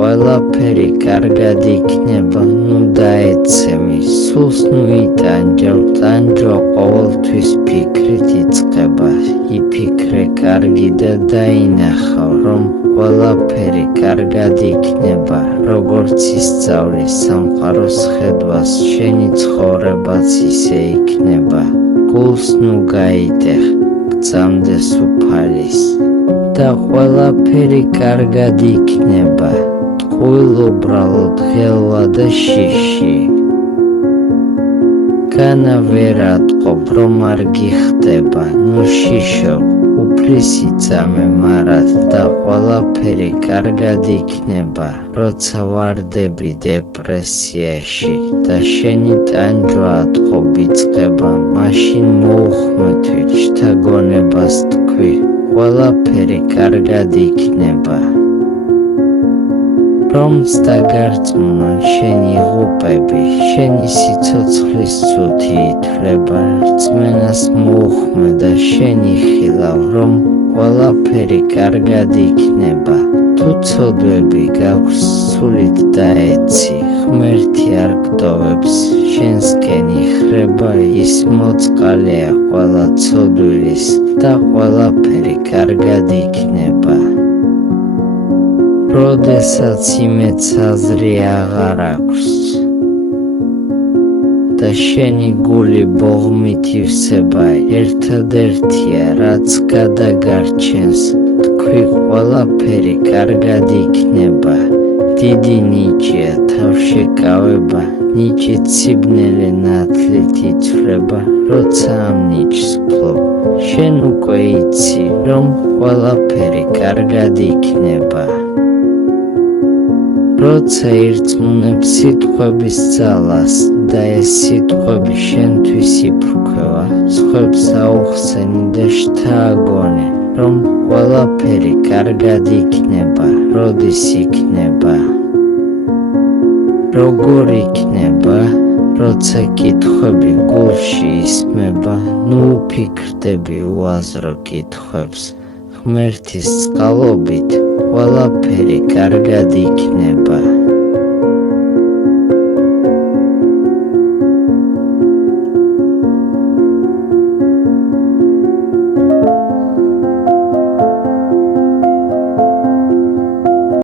ყველაფერი კარგად იქნება, ნუ დაეცემი, სულს ნუ იტანჯავ, ტანჯვა ყოველთვის ფიქრით იწყება, იფიქრე კარგი და დაინახავ, რომ ყველაფერი კარგად იქნება, როგორც ისწავლი სამყაროს ხედვას, შენი ცხოვრებაც ისე იქნება, გულს ნუ გაიტეხ, გწამდეს უფალის და ყველაფერი კარგად იქნება, ტყუილ უბრალოდ ღელვა და შიში. განა ვერ ატყობ, რომ არ გიხდება, ნუ შიშო, უფლისი წამე მარად და ყველაფერი კარგად იქნება, როცა ვარდები დეპრესიაში და შენი ტანჯვა ატყობ იწყება, მაშინ მოუხმეთვით შთაგონებას თქვი, ყველაფერი კარგად იქნება. რომს დაგარწმუნონ შენი ღუპები, შენი სიცოცხლის წუთი ითვლება, რწმენას მოუხმე და შენი ხილავ, რომ ყველაფერი კარგად იქნება. თუ ცოდვები გაქვს სულით დაეცი, ღმერთი არ გტოვებს, შენსკენ იხრება, ის მოწყალეა ყველა ცოდვილის და ყველაფერი კარგად იქნება. როდესაც იმედს აზრი აღარ აქვს და შენი გული ბოღმით ივსება, ერთადერთია რაც გადაგარჩენს, თქვი ყველაფერი კარგად იქნება. დიდი ნიჭია თავშეკავება, ნიჭით სიბნელე ნათლით იცვლება, როცა ამ ნიჭს ფლობ, შენ უკვე იცი, რომ ყველაფერი კარგად იქნება. როცა ირწმუნებ სიტყვების ძალას და ეს სიტყვები შენთვის იფრქვევა, სხვებს აუხსენი და შთააგონე, რომ ყველაფერი კარგად იქნება, როდის იქნება. როგორ იქნება, როცა კითხვები გულში ისმება, ნუ უფიქრდები უაზრო კითხვებს, ღმერთის წყალობით ყველაფერი კარგად იქნება.